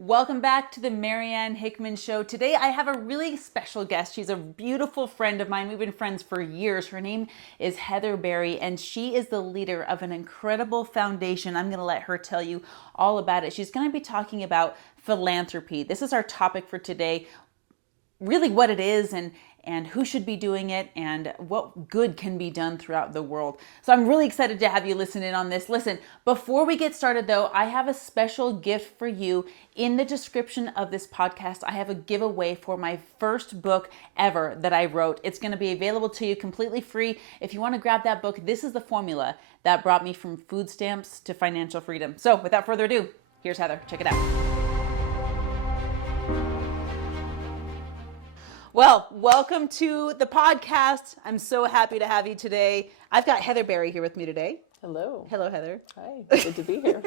Welcome back to the Marianne Hickman Show. Today I have a really special guest. She's a beautiful friend of mine. We've been friends for years. Her name is Heather Berry, and she is the leader of an incredible foundation. I'm going to let her tell you all about it. She's going to be talking about philanthropy. This is our topic for today, really what it is and who should be doing it and what good can be done throughout the world. So I'm really excited to have you listen in on this. Listen, before we get started though, I have a special gift for you. In the description of this podcast, I have a giveaway for my first book ever that I wrote. It's going to be available to you completely free. If you want to grab that book, this is the formula that brought me from food stamps to financial freedom. So without further ado, here's Heather. Check it out. Well, welcome to the podcast. I'm so happy to have you today. I've got Heather Berry here with me today. Hello. Hello, Heather. Hi. Good to be here.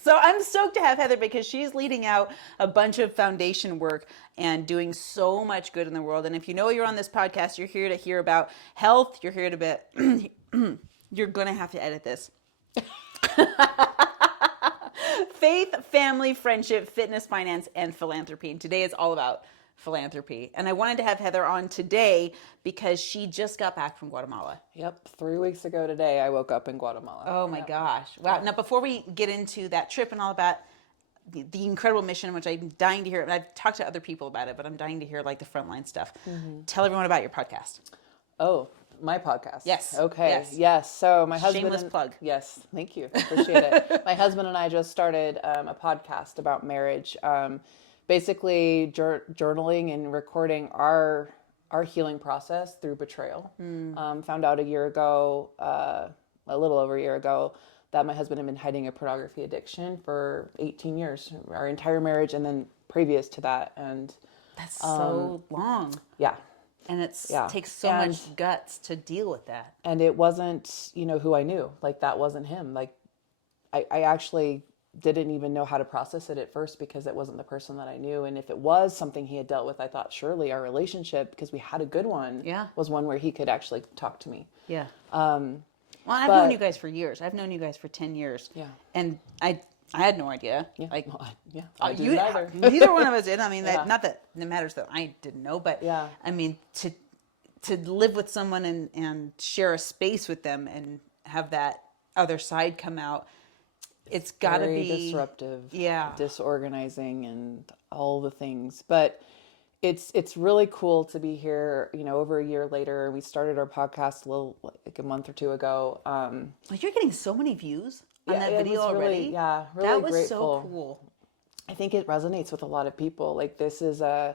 So I'm stoked to have Heather because she's leading out a bunch of foundation work and doing so much good in the world. And if you know you're on this podcast, you're here to hear about health. You're here to be, you're going to have to edit this. Faith, family, friendship, fitness, finance, and philanthropy. And today is all about philanthropy. And I wanted to have Heather on today because she just got back from Guatemala. Yep. 3 weeks ago today, I woke up in Guatemala. Oh my gosh. Wow. Now, before we get into that trip and all that, the incredible mission, which I'm dying to hear, and I've talked to other people about it, but I'm dying to hear like the frontline stuff. Mm-hmm. Tell everyone about your podcast. Oh, my podcast. Yes. Okay. Yes. So my husband. Shameless plug. Yes. Thank you. Appreciate it. My husband and I just started a podcast about marriage. Basically journaling and recording our healing process through betrayal. Found out a little over a year ago, that my husband had been hiding a pornography addiction for 18 years, our entire marriage, and then previous to that. And that's so long. Yeah. And it takes so much guts to deal with that. And it wasn't, who I knew. Like, that wasn't him. Like, I actually didn't even know how to process it at first because it wasn't the person that I knew. And if it was something he had dealt with, I thought surely our relationship, because we had a good one, was one where he could actually talk to me. Yeah. Well, I've known you guys for years. I've known you guys for 10 years. Yeah. I had no idea. Yeah. Like, I didn't either. Neither one of us did. I mean, not that it matters that I didn't know, but I mean, to live with someone and share a space with them and have that other side come out, it's got to be disruptive, disorganizing, and all the things. But it's really cool to be here. Over a year later, we started our podcast like a month or two ago. You're getting so many views on that video already. Really that was grateful. So cool. I think it resonates with a lot of people. Like, this is I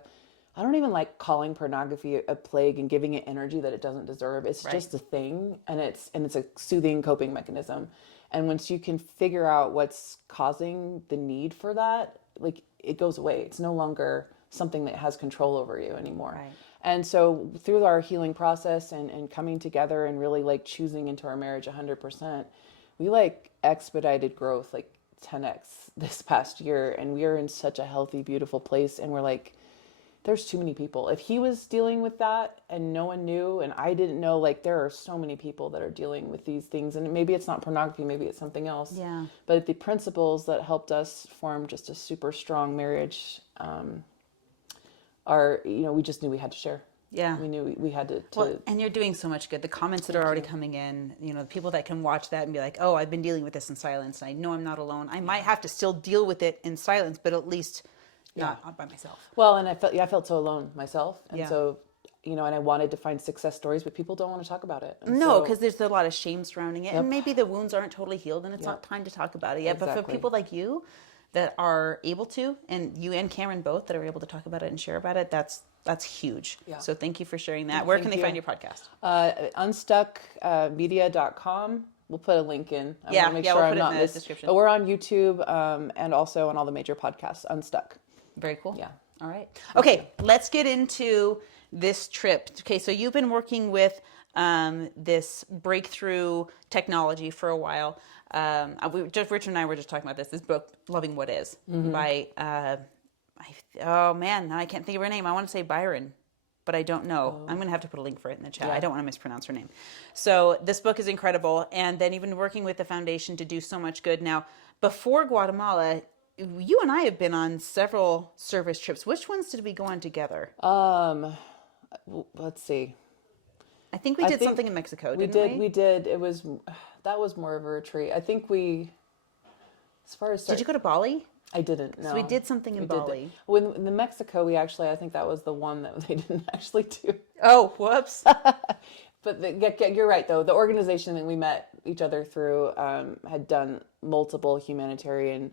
don't even like calling pornography a plague and giving it energy that it doesn't deserve. It's just a thing, and it's a soothing coping mechanism. And once you can figure out what's causing the need for that, like, it goes away. It's no longer something that has control over you anymore. Right. And so through our healing process and coming together and really like choosing into our marriage 100%, we like expedited growth, like 10x this past year. And we are in such a healthy, beautiful place. And we're like, there's too many people. If he was dealing with that and no one knew and I didn't know, like, there are so many people that are dealing with these things. And maybe it's not pornography, maybe it's something else. Yeah. But the principles that helped us form just a super strong marriage are, we just knew we had to share. Yeah. We knew we had to. Well, and you're doing so much good. The comments that are already coming in, the people that can watch that and be like, oh, I've been dealing with this in silence. And I know I'm not alone. I might have to still deal with it in silence, but at least not by myself. Well, and I felt so alone myself. And so, and I wanted to find success stories, but people don't want to talk about it. And no, because there's a lot of shame surrounding it. And maybe the wounds aren't totally healed and it's not time to talk about it yet. Exactly. But for people like you that are able to, and you and Cameron both that are able to talk about it and share about it, that's huge. Yeah. So thank you for sharing that. Where can they find your podcast? Unstuckmedia.com. We'll put a link in. I want to make sure we'll I'm put not it in the description. But we're on YouTube and also on all the major podcasts. Unstuck. Very cool. Yeah. All right. Okay, let's get into this trip. Okay, so you've been working with this breakthrough technology for a while. Richard and I were just talking about this book, Loving What Is, by, now I can't think of her name. I want to say Byron, but I don't know. I'm going to have to put a link for it in the chat. I don't want to mispronounce her name. So this book is incredible. And then even working with the foundation to do so much good. Now, before Guatemala, you and I have been on several service trips. Which ones did we go on together? Let's see. I think we did something in Mexico, didn't we? We did. That was more of a retreat. I think as far as... Did you go to Bali? I didn't, no. So we did something in Bali. When in the Mexico, I think that was the one that they didn't actually do. Oh, whoops. But you're right, though. The organization that we met each other through had done multiple humanitarian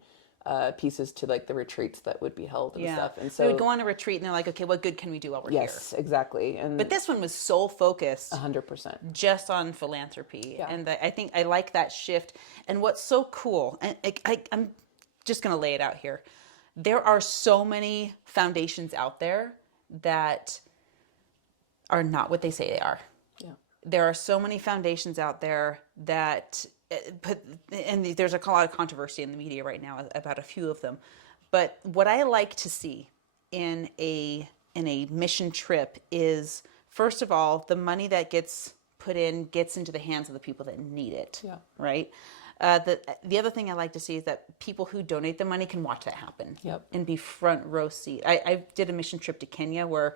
pieces to like the retreats that would be held and stuff. And so we would go on a retreat and they're like, okay, what good can we do while we're here? Yes, exactly. But this one was sole focused 100% just on philanthropy. Yeah. And I think I like that shift. And what's so cool, and I'm just going to lay it out here. There are so many foundations out there that are not what they say they are. Yeah. There are so many foundations out there that and there's a lot of controversy in the media right now about a few of them. But what I like to see in a mission trip is, first of all, the money that gets put in gets into the hands of the people that need it. Yeah. Right? The other thing I like to see is that people who donate the money can watch that happen. Yep. And be front row seat. I did a mission trip to Kenya where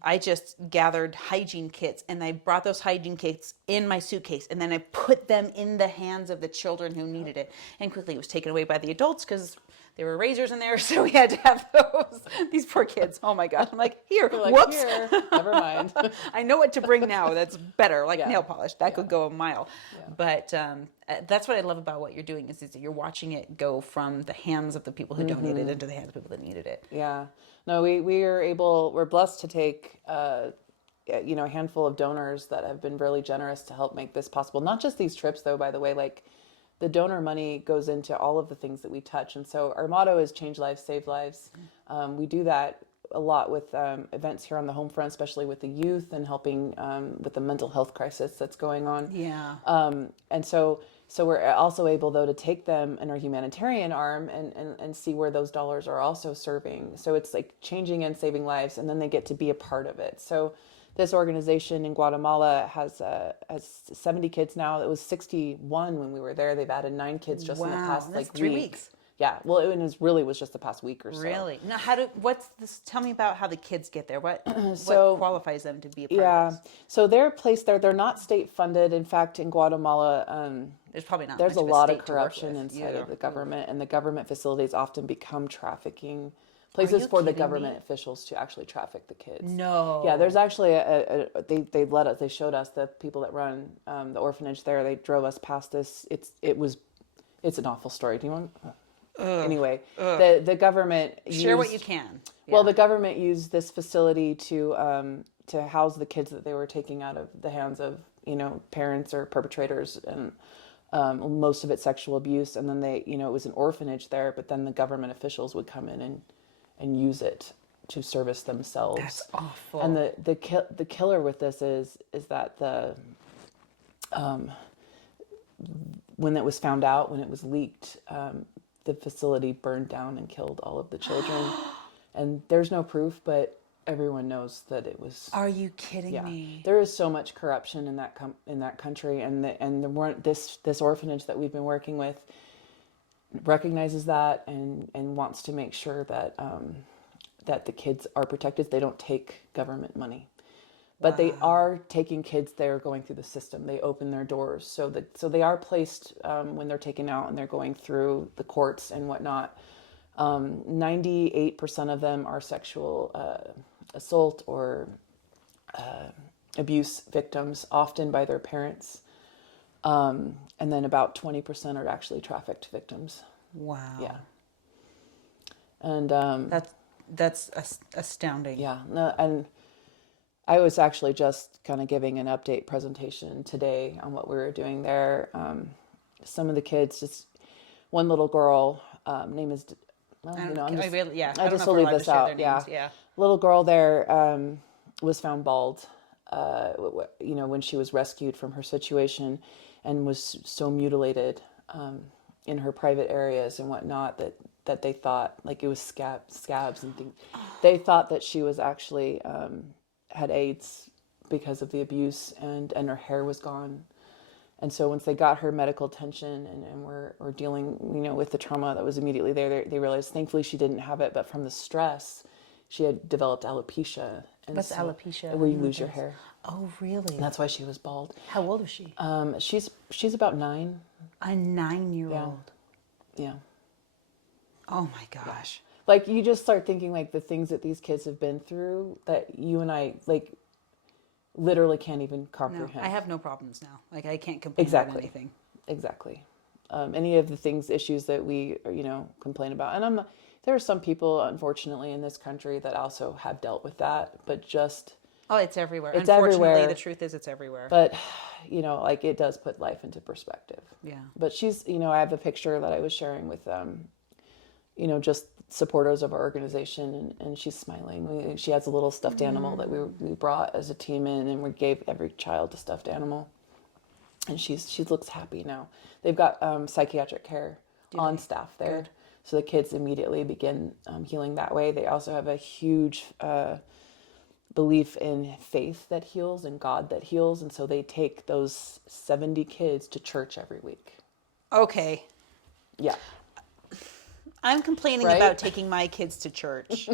I just gathered hygiene kits and I brought those hygiene kits in my suitcase and then I put them in the hands of the children who needed it. And quickly it was taken away by the adults because there were razors in there, so we had to have those. These poor kids. Oh my God. I'm like, here, whoops. Here, never mind. I know what to bring now. That's better, like nail polish. That could go a mile. Yeah. But that's what I love about what you're doing is that you're watching it go from the hands of the people who donated into the hands of people that needed it. Yeah. No, we're blessed to take a handful of donors that have been really generous to help make this possible. Not just these trips, though, by the way, like the donor money goes into all of the things that we touch. And so our motto is change lives, save lives. We do that a lot with events here on the home front, especially with the youth and helping with the mental health crisis that's going on. Yeah. And so we're also able, though, to take them in our humanitarian arm and see where those dollars are also serving. So it's like changing and saving lives, and then they get to be a part of it. So this organization in Guatemala has 70 kids now. It was 61 when we were there. They've added 9 kids just in the past that's 3 weeks. Yeah, well, it was just the past week or so. Really? Now, what's this? Tell me about how the kids get there. What qualifies them to be a part of this? So they're placed there. They're not state funded. In fact, in Guatemala, there's probably not. There's much a of lot state of corruption inside of the government, and the government facilities often become trafficking places for the government officials to actually traffic the kids. No. Yeah, there's actually they showed us the people that run the orphanage there. They drove us past this. It's an awful story. Do you want? Anyway, the government share what you can. Yeah. Well, the government used this facility to house the kids that they were taking out of the hands of parents or perpetrators, and most of it sexual abuse. And then it was an orphanage there, but then the government officials would come in and use it to service themselves. That's awful. And the killer with this is that when it was found out, when it was leaked, the facility burned down and killed all of the children. And there's no proof, but everyone knows that it was. Are you kidding me? There is so much corruption in that country, and this orphanage that we've been working with recognizes that and wants to make sure that that the kids are protected. They don't take government money. But they are taking kids that are going through the system. They open their doors. So they are placed when they're taken out and they're going through the courts and whatnot. 98% of them are sexual assault or abuse victims, often by their parents. And then about 20% are actually trafficked victims. Wow. Yeah. And that's astounding. Yeah. No, and I was actually just kind of giving an update presentation today on what we were doing there. Some of the kids, just one little girl, name is, I just will leave this out. Yeah. Little girl there was found bald, when she was rescued from her situation, and was so mutilated in her private areas and whatnot that they thought, like, it was scabs and things. They thought that she was actually had AIDS because of the abuse, and her hair was gone. And so once they got her medical attention and were dealing, with the trauma that was immediately there, they realized thankfully she didn't have it, but from the stress, she had developed alopecia. And What's alopecia? Where you lose your hair. Oh, really? And that's why she was bald. How old is she? She's about 9. A 9-year-old. Yeah. Oh my gosh. Like, you just start thinking, like, the things that these kids have been through that you and I, like, literally can't even comprehend. No, I have no problems now. Like, I can't complain about anything. Exactly. Any of the issues that we, complain about. And there are some people, unfortunately, in this country that also have dealt with that, but just... Oh, it's everywhere. It's Unfortunately, everywhere. the truth is it's everywhere. But, like, it does put life into perspective. Yeah. But she's, I have a picture that I was sharing with, just supporters of our organization, and she's smiling. She has a little stuffed animal that we brought as a team in, and we gave every child a stuffed animal. And she looks happy now. They've got psychiatric care on staff there. Good. So the kids immediately begin healing that way. They also have a huge belief in faith that heals and God that heals. And so they take those 70 kids to church every week. Okay. Yeah. I'm complaining about taking my kids to church.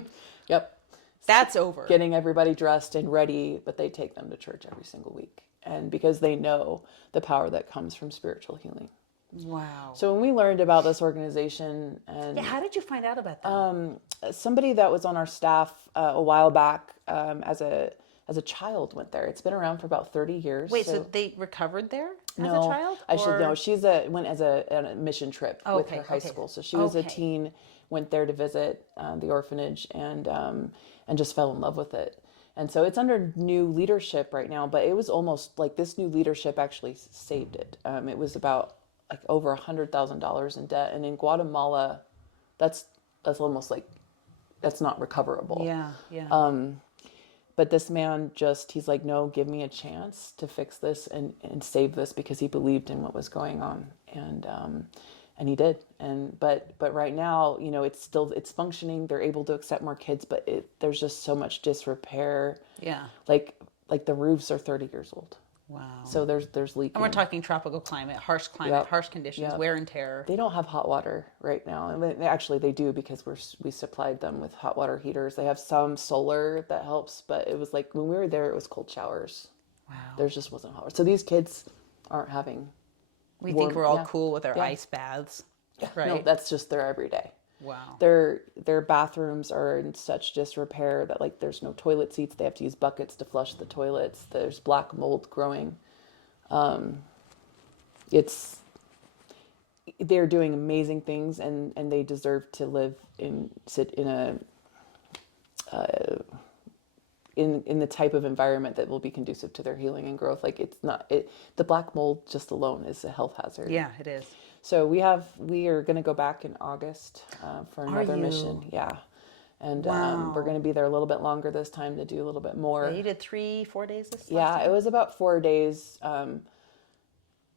Yep. That's over. Getting everybody dressed and ready, but they take them to church every single week. And because they know the power that comes from spiritual healing. Wow. So when we learned about this organization, and how did you find out about them? Somebody that was on our staff a while back as a child went there. It's been around for about 30 years. Wait, so they recovered there as a No, child? I should know. She went as a mission trip with her high school. So she was a teen, went there to visit the orphanage, and just fell in love with it. And so it's under new leadership right now, but it was almost like this new leadership actually saved it. It was about like over $100,000 in debt, and in Guatemala, that's almost like that's not recoverable. Yeah. But this man he's like, no, give me a chance to fix this and save this, because he believed in what was going on. And he did. But right now, it's functioning. They're able to accept more kids, but there's just so much disrepair. Yeah. Like the roofs are 30 years old. Wow. So there's leaking. And we're talking tropical climate, harsh harsh conditions, wear and tear. They don't have hot water right now. And actually they do, because we supplied them with hot water heaters. They have some solar that helps, but it was like when we were there, it was cold showers. Wow. There just wasn't hot water. So these kids aren't having We think we're all cool with our ice baths. Yeah. Right. No, that's just their everyday. Wow. Their bathrooms are in such disrepair that, like, there's no toilet seats. They have to use buckets to flush the toilets. There's black mold growing. They're doing amazing things, and they deserve to live in the type of environment that will be conducive to their healing and growth. Like, the black mold just alone is a health hazard. Yeah, it is. So we are going to go back in August for another mission. Yeah. And we're going to be there a little bit longer this time to do a little bit more. Yeah, you did 3-4 days this Yeah, last time? it was about 4 days,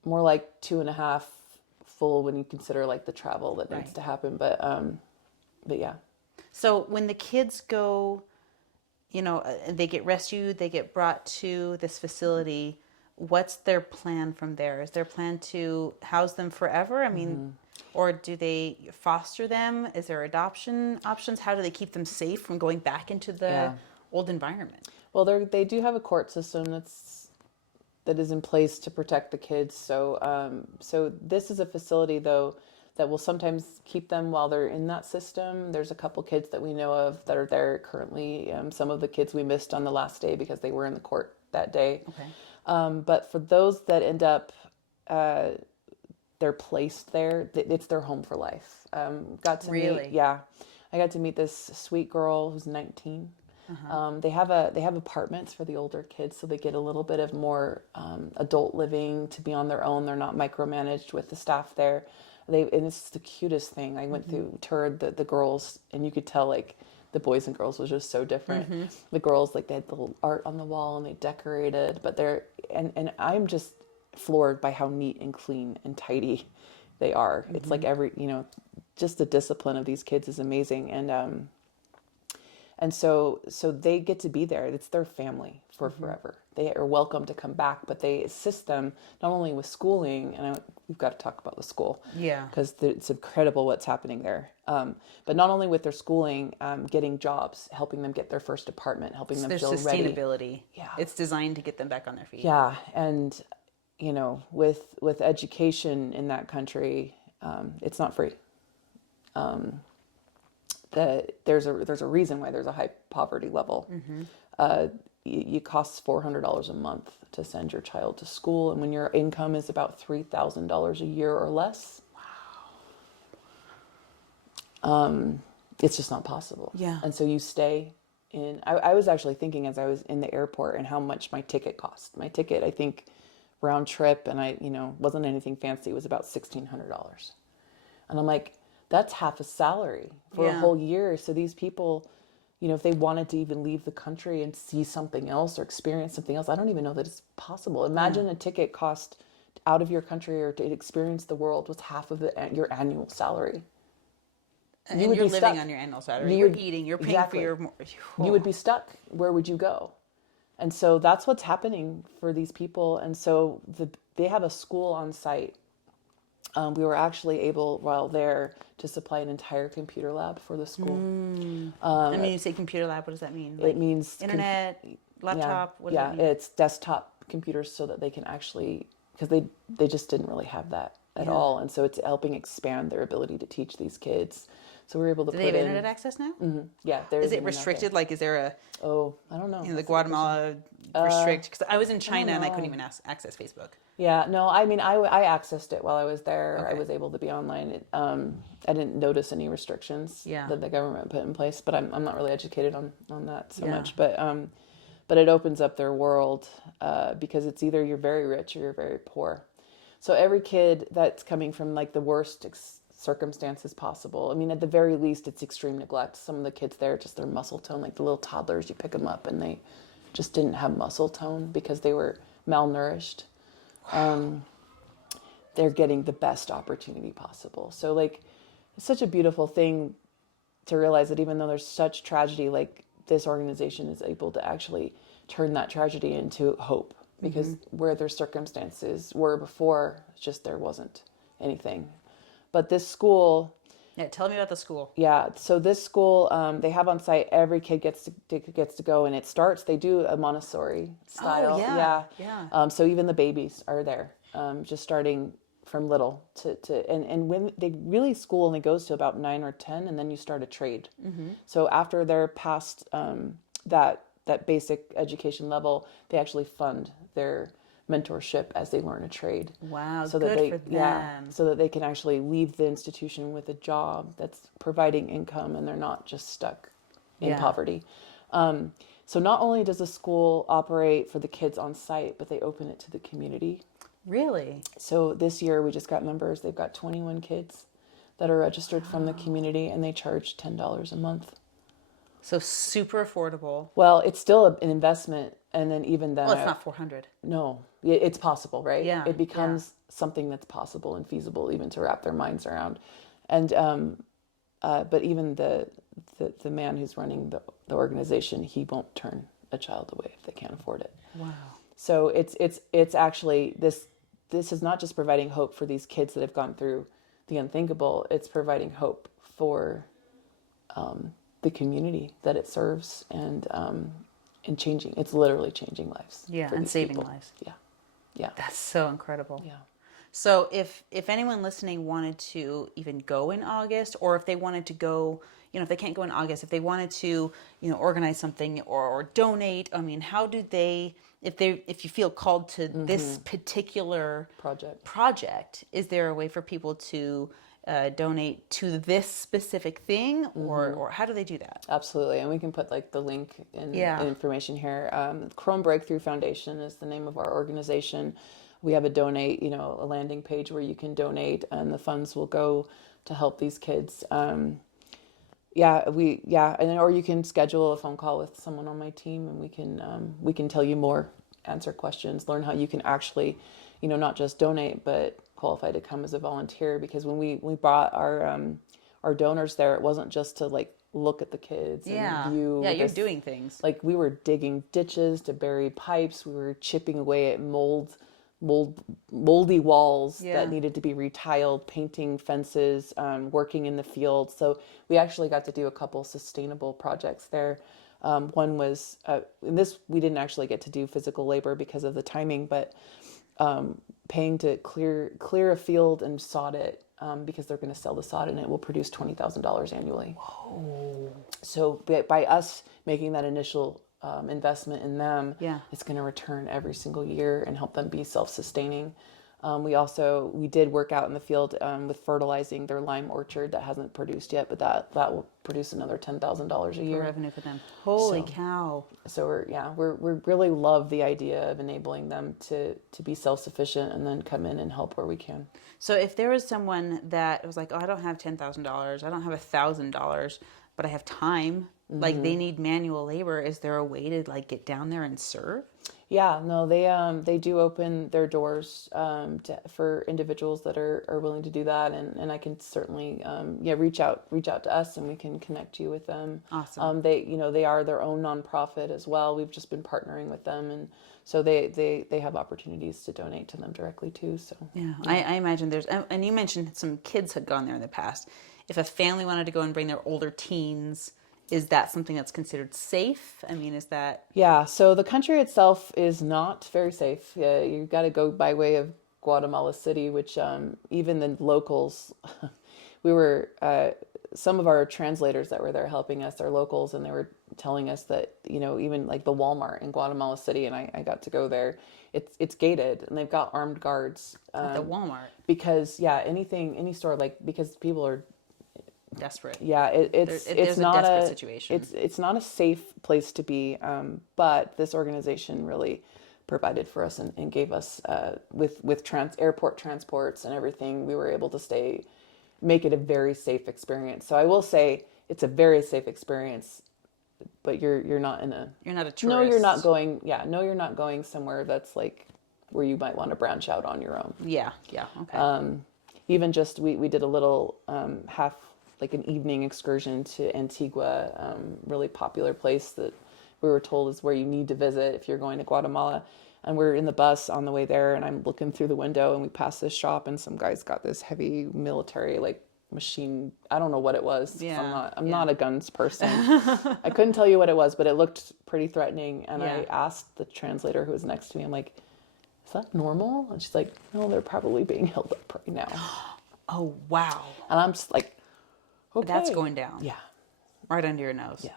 more like 2.5 full when you consider like the travel that needs to happen. But yeah. So when the kids go, they get rescued, they get brought to this facility, what's their plan from there? Is their plan to house them forever? I mean, or do they foster them? Is there adoption options? How do they keep them safe from going back into the old environment? Well, they do have a court system that is in place to protect the kids. So this is a facility, though, that will sometimes keep them while they're in that system. There's a couple kids that we know of that are there currently. Some of the kids we missed on the last day because they were in the court that day. Okay. But for those that end up, they're placed there, it's their home for life. Got to meet, I got to meet this sweet girl who's 19. They have apartments for the older kids, so they get a little bit of more adult living to be on their own. They're not micromanaged with the staff there. And it's the cutest thing. I went through, toured the girls, and you could tell, like, the boys and girls was just so different. The girls, like, they had the little art on the wall and they decorated, but and I'm just floored by how neat and clean and tidy they are. It's like just the discipline of these kids is amazing. And And so they get to be there. It's their family for forever. They are welcome to come back, but they assist them not only with schooling, and we've got to talk about the school, because it's incredible what's happening there. But not only with their schooling, getting jobs, helping them get their first apartment, helping them feel ready. There's sustainability. Yeah, it's designed to get them back on their feet. Yeah, and with education in that country, it's not free. There's a reason why there's a high poverty level. It costs $400 a month to send your child to school, and when your income is about $3,000 a year or less, it's just not possible. Yeah. And so you stay in. I was actually thinking as I was in the airport and how much my ticket cost. My ticket, I think, round trip, and wasn't anything fancy. It was about $1,600, and I'm like, that's half a salary for a whole year. So these people, if they wanted to even leave the country and see something else or experience something else, I don't even know that it's possible. Imagine a ticket cost out of your country or to experience the world was half of your annual salary. And you're living on your annual salary. You're eating. You're paying for your. You would be stuck. Where would you go? And so that's what's happening for these people. And so they have a school on site. We were actually able, while there, to supply an entire computer lab for the school. When you say computer lab, what does that mean? It means internet, laptop. What does that mean? It's desktop computers, so that they can actually, because they just didn't really have that at all, and so it's helping expand their ability to teach these kids. So we're able to. Do they have internet access now? Mm-hmm. Yeah, is it restricted? Like, is there a? Oh, I don't know. The Guatemala restrict? Because I was in China and I couldn't even access Facebook. Yeah, no, I mean, I accessed it while I was there. Okay. I was able to be online. I didn't notice any restrictions that the government put in place, but I'm not really educated on that so much. But it opens up their world because it's either you're very rich or you're very poor. So every kid that's coming from like the worst circumstances possible. I mean, at the very least, it's extreme neglect. Some of the kids there, just their muscle tone, like the little toddlers, you pick them up and they just didn't have muscle tone because they were malnourished. They're getting the best opportunity possible. So like, it's such a beautiful thing to realize that even though there's such tragedy, like this organization is able to actually turn that tragedy into hope, because where their circumstances were before, it's just there wasn't anything. But this school... Yeah, tell me about the school. Yeah, so this school, they have on site, every kid gets to go, and it starts, they do a Montessori style. Oh, yeah. So even the babies are there, just starting from little and when they really school only goes to about 9 or 10, and then you start a trade. So after they're past that basic education level, they actually fund their mentorship as they learn a trade. Wow, so good that they, for them. Yeah, so that they can actually leave the institution with a job that's providing income, and they're not just stuck in poverty. So not only does the school operate for the kids on site, but they open it to the community. Really? So this year we just got members. They've got 21 kids that are registered from the community, and they charge $10 a month. So super affordable. Well, it's still an investment, and then even then... Well, it's not $400. No, it's possible, right? Yeah. It becomes something that's possible and feasible even to wrap their minds around. And but even the man who's running the organization, he won't turn a child away if they can't afford it. Wow. So it's actually this is not just providing hope for these kids that have gone through the unthinkable. It's providing hope for the community that it serves, and changing. It's literally changing lives. Yeah, and saving lives. Yeah. That's so incredible. Yeah. So if anyone listening wanted to even go in August, or if they wanted to go, if they can't go in August, if they wanted to, organize something or donate, I mean, how do they, if you feel called to this particular project, is there a way for people to donate to this specific thing, or how do they do that? Absolutely, and we can put like the link in information here. Chrome Breakthrough Foundation is the name of our organization. We have a donate, a landing page where you can donate, and the funds will go to help these kids. And then, or you can schedule a phone call with someone on my team, and we can tell you more, answer questions, learn how you can actually, not just donate, but qualify to come as a volunteer. Because when we brought our donors there, it wasn't just to like look at the kids Yeah. and view. Yeah, you're doing things. Like we were digging ditches to bury pipes. We were chipping away at moldy walls that needed to be retiled, painting fences, working in the field. So we actually got to do a couple sustainable projects there. One was, in this, we didn't actually get to do physical labor because of the timing, but paying to clear a field and sod it, because they're going to sell the sod and it will produce $20,000 annually. Whoa. So by us making that initial investment in them, it's going to return every single year and help them be self-sustaining. We did work out in the field with fertilizing their lime orchard that hasn't produced yet, but that will produce another $10,000 a year. For revenue for them. Holy cow. So we really love the idea of enabling them to be self-sufficient and then come in and help where we can. So if there was someone that was like, oh, I don't have $10,000, I don't have $1,000, but I have time, like they need manual labor, is there a way to like get down there and serve? Yeah, no, they do open their doors for individuals that are willing to do that, and I can certainly reach out to us and we can connect you with them. Awesome. They are their own nonprofit as well. We've just been partnering with them, and so they have opportunities to donate to them directly too. So yeah. I imagine and you mentioned some kids had gone there in the past. If a family wanted to go and bring their older teens, is that something that's considered safe? I mean, is that... Yeah, so the country itself is not very safe. You've got to go by way of Guatemala City, which even the locals, some of our translators that were there helping us are locals, and they were telling us that, even like the Walmart in Guatemala City, and I got to go there, it's gated, and they've got armed guards. At the Walmart? Because, any store, because people are... desperate. Yeah, it's not a desperate situation. It's not a safe place to be. But this organization really provided for us and gave us with airport transports and everything. We were able to make it a very safe experience. So I will say it's a very safe experience. But you're not in a... You're not a tourist. No, you're not going... Yeah, no, you're not going somewhere that's like where you might want to branch out on your own. Yeah. Okay. Even just we did a little like an evening excursion to Antigua, really popular place that we were told is where you need to visit if you're going to Guatemala. And we're in the bus on the way there, and I'm looking through the window, and we pass this shop, and some guy's got this heavy military machine. I don't know what it was. Yeah. I'm not a guns person. I couldn't tell you what it was, but it looked pretty threatening. And I asked the translator who was next to me, I'm like, is that normal? And she's like, no, they're probably being held up right now. Oh, wow. And I'm just like, okay. That's going down. Yeah. Right under your nose. Yeah.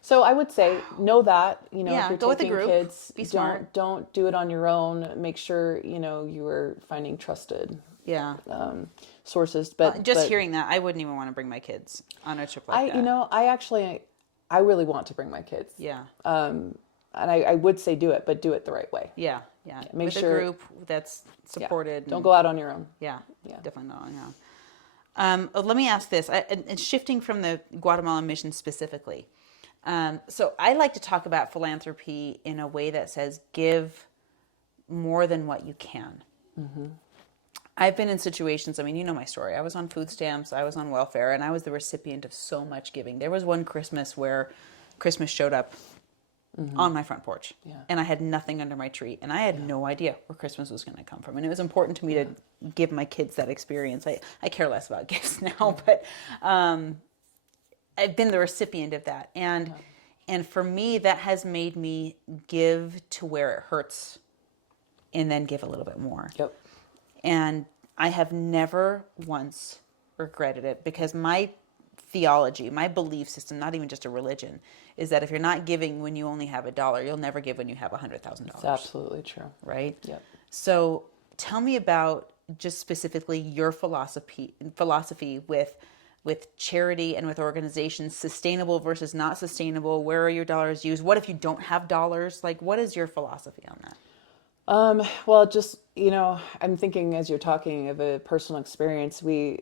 So I would say, know that, if you're go with the taking group. kids, Be smart. Don't do it on your own. Make sure, you are finding trusted sources. But hearing that, I wouldn't even want to bring my kids on a trip like that. I really want to bring my kids. Yeah. And I would say do it, but do it the right way. Yeah. Make with sure a group that's supported. Don't go out on your own. Yeah. Definitely not on your own. Let me ask this, and shifting from the Guatemala mission specifically. So I like to talk about philanthropy in a way that says give more than what you can. Mm-hmm. I've been in situations, my story. I was on food stamps, I was on welfare, and I was the recipient of so much giving. There was one Christmas where Christmas showed up on my front porch, and I had nothing under my tree, and I had no idea where Christmas was going to come from. And it was important to me to give my kids that experience. I care less about gifts now, but I've been the recipient of that. And for me, that has made me give to where it hurts and then give a little bit more. Yep. And I have never once regretted it, because my theology, my belief system, not even just a religion, is that if you're not giving when you only have $1, you'll never give when you have $100,000. It's absolutely true. Right? Yep. So tell me about just specifically your philosophy with charity and with organizations, sustainable versus not sustainable. Where are your dollars used? What if you don't have dollars? What is your philosophy on that? Well, just, I'm thinking as you're talking of a personal experience, we're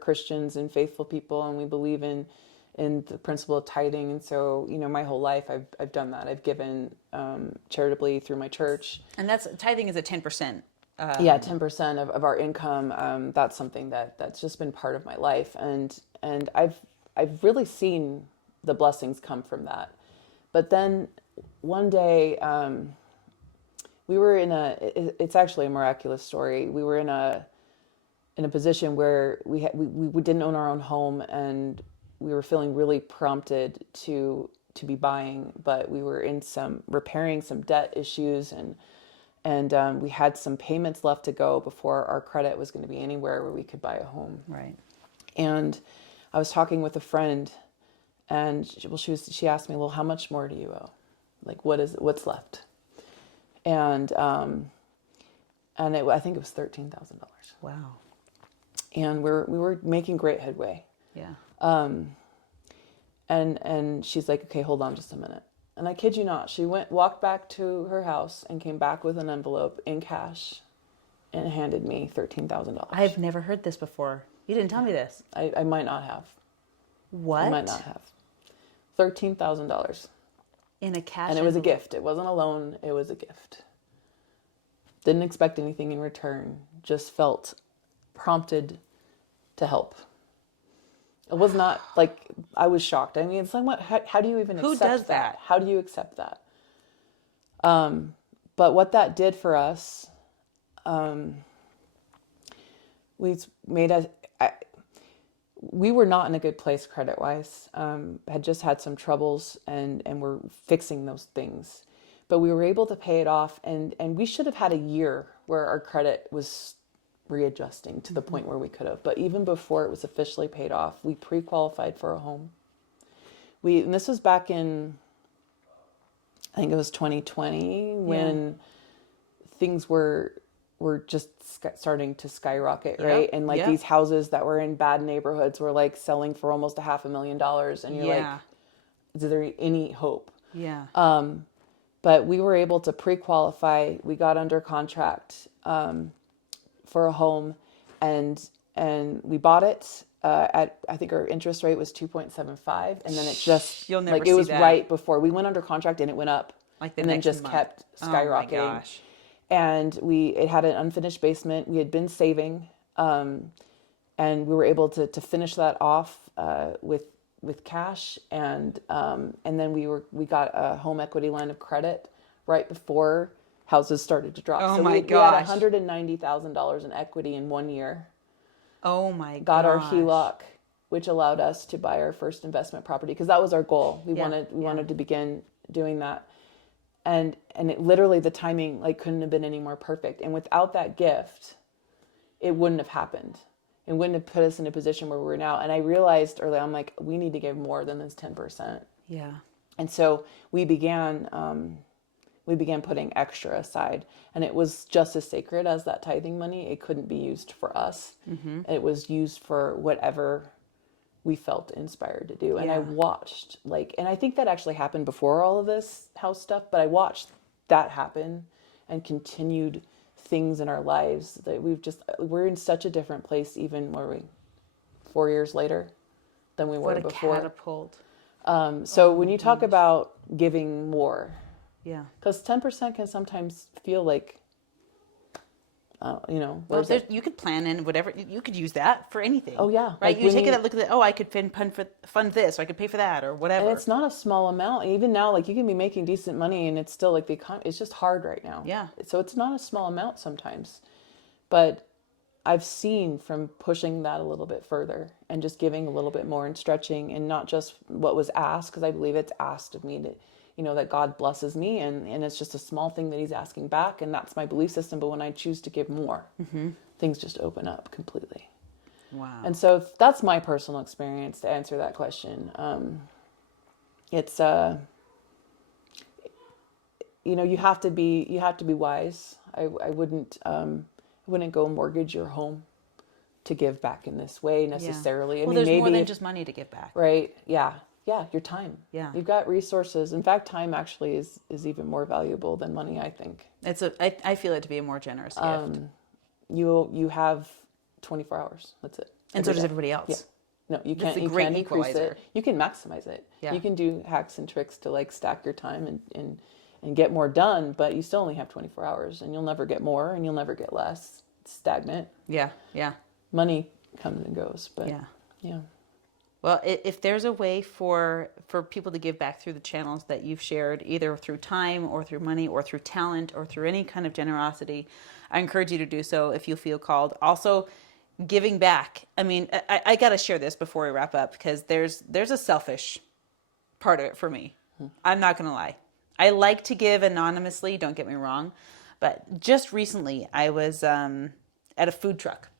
Christians and faithful people, and we believe in the principle of tithing. And so, my whole life I've done that. I've given, charitably through my church. And tithing is a 10%. 10% of our income. That's something that's just been part of my life. And I've really seen the blessings come from that. But then one day, we were it's actually a miraculous story. We were in a position where we didn't own our own home, and we were feeling really prompted to be buying, but we were repairing some debt issues, and we had some payments left to go before our credit was going to be anywhere where we could buy a home. Right. And I was talking with a friend, and she asked me, well, how much more do you owe? Like, what's left? And I think it was $13,000. Wow. And we were making great headway. Yeah. And she's like, okay, hold on just a minute. And I kid you not, she walked back to her house and came back with an envelope in cash and handed me $13,000. I've never heard this before. You didn't tell me this. I might not have. What? I might not have. $13,000. In a cash And it was a envelope. gift. It wasn't a loan. It was a gift. Didn't expect anything in return. Just felt prompted to help. It was not like, I was shocked. I mean, it's like, how do you even accept that? Who does that? How do you accept that? But what that did for us, we were not in a good place credit-wise. Had just had some troubles and were fixing those things. But we were able to pay it off, and we should have had a year where our credit was readjusting to the point where we could have. But even before it was officially paid off, we pre-qualified for a home. And this was back in, I think it was 2020, when things were just starting to skyrocket, right? And like these houses that were in bad neighborhoods were like selling for almost $500,000, and you're like, is there any hope? Yeah. But we were able to pre-qualify. We got under contract for a home, and we bought it at, I think our interest rate was 2.75, and then it just You'll never like it was see that. right before we went under contract, and it went up, Like the and then next just month. kept skyrocketing. Oh my gosh. And it had an unfinished basement. We had been saving, and we were able to finish that off with cash, and then we got a home equity line of credit right before houses started to drop. Oh so my we had gosh. $190,000 in equity in 1 year. Oh my Got our gosh. HELOC, which allowed us to buy our first investment property, because that was our goal. We Yeah, wanted to begin doing that. And it literally, the timing like couldn't have been any more perfect. And without that gift, it wouldn't have happened. It wouldn't have put us in a position where we're now. And I realized early, I'm like, we need to give more than this 10%. Yeah. And so we began putting extra aside, and it was just as sacred as that tithing money. It couldn't be used for us. Mm-hmm. It was used for whatever we felt inspired to do. And I watched and I think that actually happened before all of this house stuff, but I watched that happen and continued things in our lives that we're in such a different place, even 4 years later than we were What a before. catapult. So when you talk about giving more, Yeah. because 10% can sometimes feel like, Well, where's it? you could plan in whatever. You could use that for anything. Oh, yeah. Right. Like You when take you- it, look at it. Oh, I could fund this, or I could pay for that, or whatever. And it's not a small amount. Even now, like you can be making decent money, and it's still like the economy. It's just hard right now. Yeah. So it's not a small amount sometimes, but I've seen from pushing that a little bit further and just giving a little bit more and stretching, and not just what was asked, because I believe it's asked of me to, that God blesses me, and it's just a small thing that He's asking back, and that's my belief system. But when I choose to give more, things just open up completely. Wow. And so that's my personal experience to answer that question. It's you have to be wise. I wouldn't go mortgage your home to give back in this way necessarily. Well, I mean, there's maybe more than just money to give back. right. Yeah. Your time. Yeah. You've got resources. In fact, time actually is even more valuable than money, I think. I feel it to be a more generous gift. You have 24 hours. That's it. And so does everybody else. Yeah. No, you That's can't. a You great can't increase equalizer. it. You can maximize it. Yeah. You can do hacks and tricks to like stack your time and get more done, but you still only have 24 hours, and you'll never get more, and you'll never get less. It's stagnant. Yeah. Yeah. Money comes and goes, but Yeah. yeah. Well, if there's a way for people to give back through the channels that you've shared, either through time or through money or through talent or through any kind of generosity, I encourage you to do so if you feel called. Also, giving back. I mean, I got to share this before we wrap up, because there's a selfish part of it for me. I'm not going to lie. I like to give anonymously, don't get me wrong. But just recently, I was at a food truck.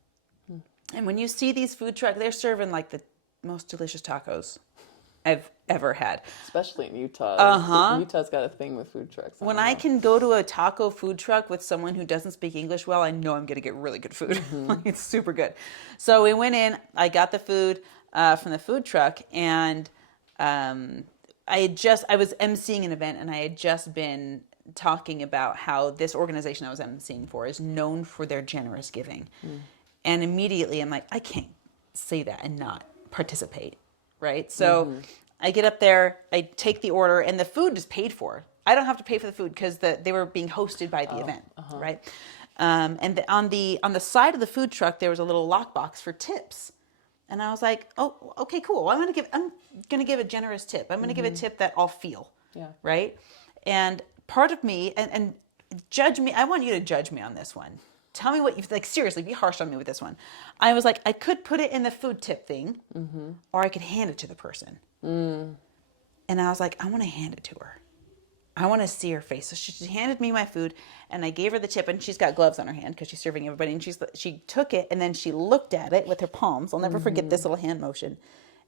And when you see these food trucks, they're serving like the most delicious tacos I've ever had. Especially in Utah. Utah's got a thing with food trucks. When I can go to a taco food truck with someone who doesn't speak English well, I know I'm going to get really good food. Like, it's super good. So we went in, I got the food from the food truck, and I was emceeing an event, and I had just been talking about how this organization I was emceeing for is known for their generous giving. And immediately I'm like, I can't say that and not participate, right? So I get up there, I take the order, and the food is paid for. I don't have to pay for the food because they were being hosted by the event, right? And on the side of the food truck, there was a little lockbox for tips. And I was like, oh, okay, cool. Well, I'm gonna give a generous tip. I'm gonna give a tip that I'll feel, right? And part of me, and judge me, I want you to judge me on this one. Tell me what you like. Seriously, be harsh on me with this one. I was like, I could put it in the food tip thing, or I could hand it to the person. And I was like, I want to hand it to her. I want to see her face. So she handed me my food, and I gave her the tip, and she's got gloves on her hand because she's serving everybody. And she took it, and then she looked at it with her palms. I'll never forget this little hand motion.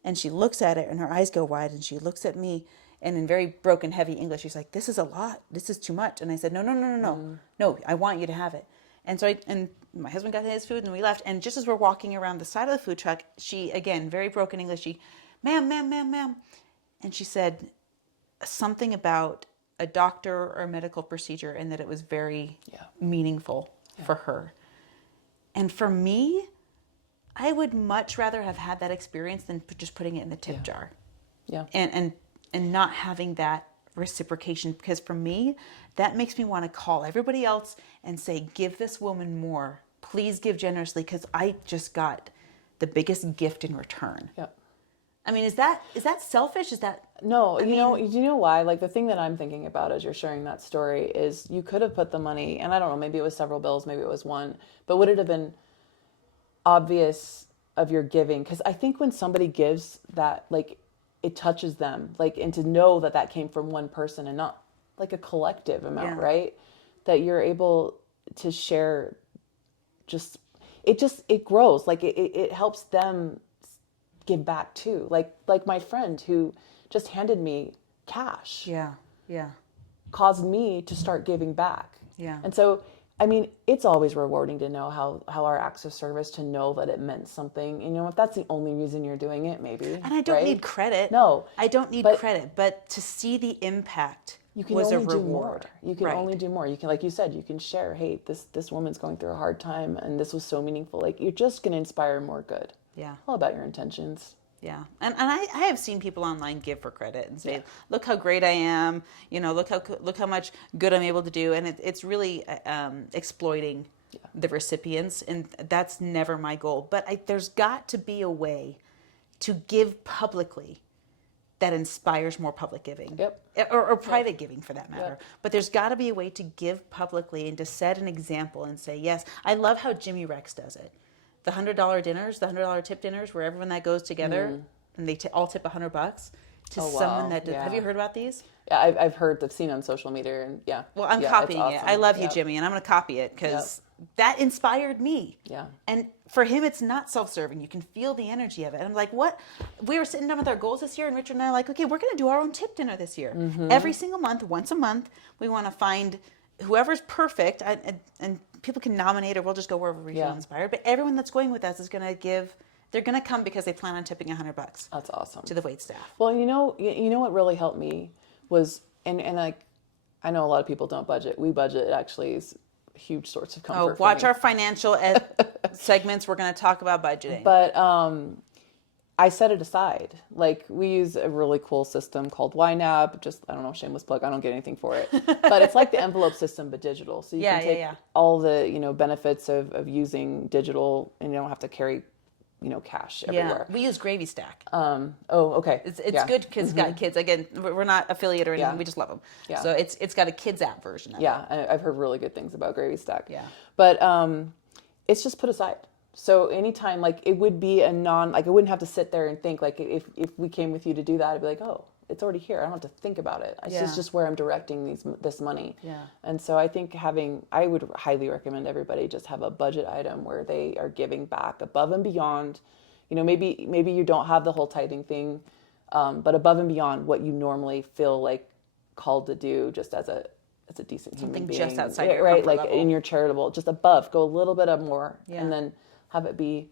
And she looks at it, and her eyes go wide, and she looks at me, and in very broken, heavy English, she's like, "This is a lot. This is too much." And I said, No, I want you to have it. And so my husband got his food, and we left. And just as we're walking around the side of the food truck, she, again, very broken English, ma'am. And she said something about a doctor or a medical procedure, and that it was very meaningful for her. And for me, I would much rather have had that experience than just putting it in the tip jar. Yeah. And not having that reciprocation, because for me, that makes me want to call everybody else and say, give this woman more. Please give generously, because I just got the biggest gift in return. Yeah. I mean, is that selfish? Is that... No, you know why? Like, the thing that I'm thinking about as you're sharing that story is you could have put the money, and I don't know, maybe it was several bills, maybe it was one, but would it have been obvious of your giving? Because I think when somebody gives that, like, it touches them, like, and to know that came from one person and not like a collective amount, right? That you're able to share, it grows, like it helps them give back too. Like my friend who just handed me cash. Caused me to start giving back. And so, I mean, it's always rewarding to know how our acts of service, to know that it meant something. You know, if that's the only reason you're doing it, maybe. And I don't need credit. No. I don't need credit, but to see the impact was a reward. You can only do more. You can, like you said, you can share, hey, this woman's going through a hard time, and this was so meaningful. Like, you're just going to inspire more good. Yeah. All about your intentions. Yeah. And I have seen people online give for credit and say, look how great I am, look how much good I'm able to do. And it's really exploiting the recipients. And that's never my goal. But there's got to be a way to give publicly that inspires more public giving. Or private giving, for that matter. But there's got to be a way to give publicly and to set an example and say, yes. I love how Jimmy Rex does it. The $100 dinners, the $100 tip dinners, where everyone that goes together and they all tip $100 to someone that does. Have you heard about these? Yeah, I've heard. I've seen on social media, and Well, I'm copying it. I love you, Jimmy, and I'm going to copy it because that inspired me. Yeah. And for him, it's not self-serving. You can feel the energy of it. And I'm like, what? We were sitting down with our goals this year, and Richard and I are like, okay, we're going to do our own tip dinner this year. Every single month, once a month, we want to find whoever's perfect, and people can nominate, or we'll just go wherever we feel inspired. But everyone that's going with us is going to give. They're going to come because they plan on tipping $100. That's awesome. To the wait staff. Well, you know what really helped me was, and like, I know a lot of people don't budget. We budget. It actually is a huge source of comfort. Oh, watch our financial segments. We're going to talk about budgeting. But I set it aside. Like, we use a really cool system called YNAB. Just, I don't know, shameless plug. I don't get anything for it. But it's like the envelope system, but digital. So you can take all the, benefits of using digital, and you don't have to carry cash everywhere. We use Gravy Stack. Oh, okay. It's good because it's got kids. Again, we're not affiliate or anything. We just love them. Yeah. So it's got a kids app version of it. I've heard really good things about Gravy Stack. Yeah. But it's just put aside. So anytime, like, it would be like, I wouldn't have to sit there and think, like, if we came with you to do that, I'd be like, oh, it's already here. I don't have to think about it. It's just where I'm directing this money. Yeah. And so I think I would highly recommend everybody just have a budget item where they are giving back above and beyond. Maybe you don't have the whole tithing thing, but above and beyond what you normally feel like called to do, just as a decent human being. Something just outside your right, comfort like level. in your charitable, just above, go a little bit of more, Yeah. and then have it be,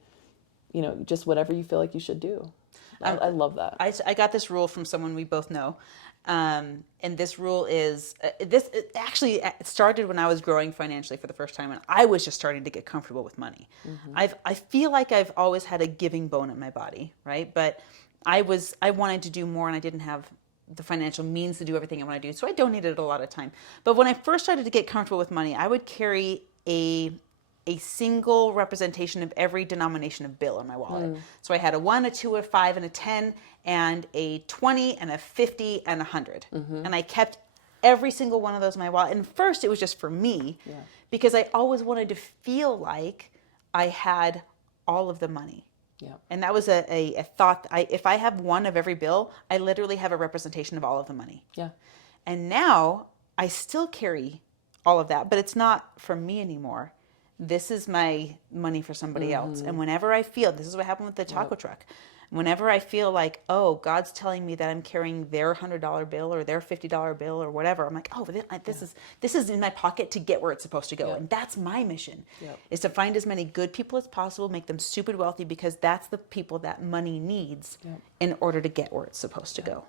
just whatever you feel like you should do. I love that. I got this rule from someone we both know. And this rule is, it started when I was growing financially for the first time, and I was just starting to get comfortable with money. I feel like I've always had a giving bone in my body, right? But I wanted to do more, and I didn't have the financial means to do everything I want to do. So I donated a lot of time. But when I first started to get comfortable with money, I would carry a single representation of every denomination of bill in my wallet. So I had a 1, a 2, a 5, and a 10, and a 20, and a 50, and a 100. And I kept every single one of those in my wallet. And first it was just for me, because I always wanted to feel like I had all of the money. Yeah. And that was a thought. If I have one of every bill, I literally have a representation of all of the money. Yeah. And now I still carry all of that, but it's not for me anymore. This is my money for somebody else. And whenever I feel, this is what happened with the taco truck. Whenever I feel like, oh, God's telling me that I'm carrying their $100 bill or their $50 bill or whatever, I'm like, oh, this is in my pocket to get where it's supposed to go. And that's my mission, is to find as many good people as possible, make them super wealthy, because that's the people that money needs in order to get where it's supposed to go.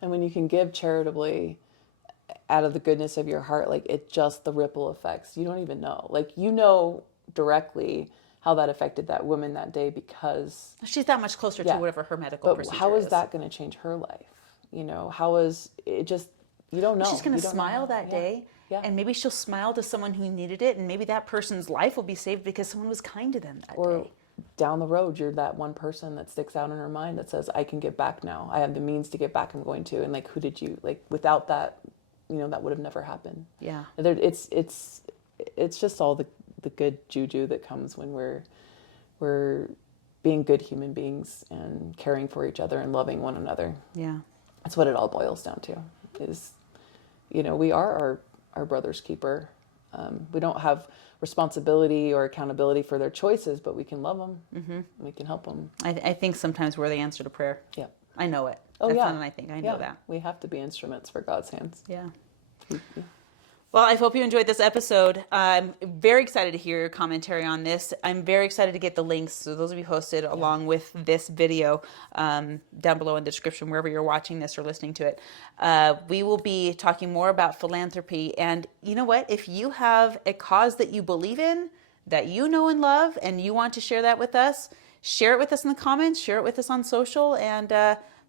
And when you can give charitably out of the goodness of your heart, like, the ripple effects, you don't even know. Like, directly how that affected that woman that day, because she's that much closer to whatever her medical procedure is. How is that going to change her life? How is it just, you don't know. She's going to smile that day. Yeah. And maybe she'll smile to someone who needed it. And maybe that person's life will be saved because someone was kind to them that day. Or down the road, you're that one person that sticks out in her mind that says, I can give back now. I have the means to give back. I'm going to. And like, who did you, like, without that, that would have never happened. Yeah. It's just all the good juju that comes when we're being good human beings and caring for each other and loving one another. Yeah. That's what it all boils down to, is, we are our brother's keeper. We don't have responsibility or accountability for their choices, but we can love them. Mm-hmm. We can help them. I think sometimes we're the answer to prayer. Yeah. I know it. Oh, That's yeah. not an I think. I know that. We have to be instruments for God's hands. Yeah. Well, I hope you enjoyed this episode. I'm very excited to hear your commentary on this. I'm very excited to get the links, so those will be posted along with this video down below in the description, wherever you're watching this or listening to it. We will be talking more about philanthropy. And you know what? If you have a cause that you believe in, that you know and love, and you want to share that with us, share it with us in the comments, share it with us on social, and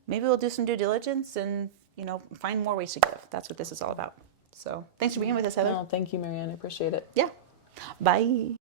maybe we'll do some due diligence and, find more ways to give. That's what this is all about. So thanks for being with us, Heather. No, thank you, Marianne. I appreciate it. Yeah. Bye.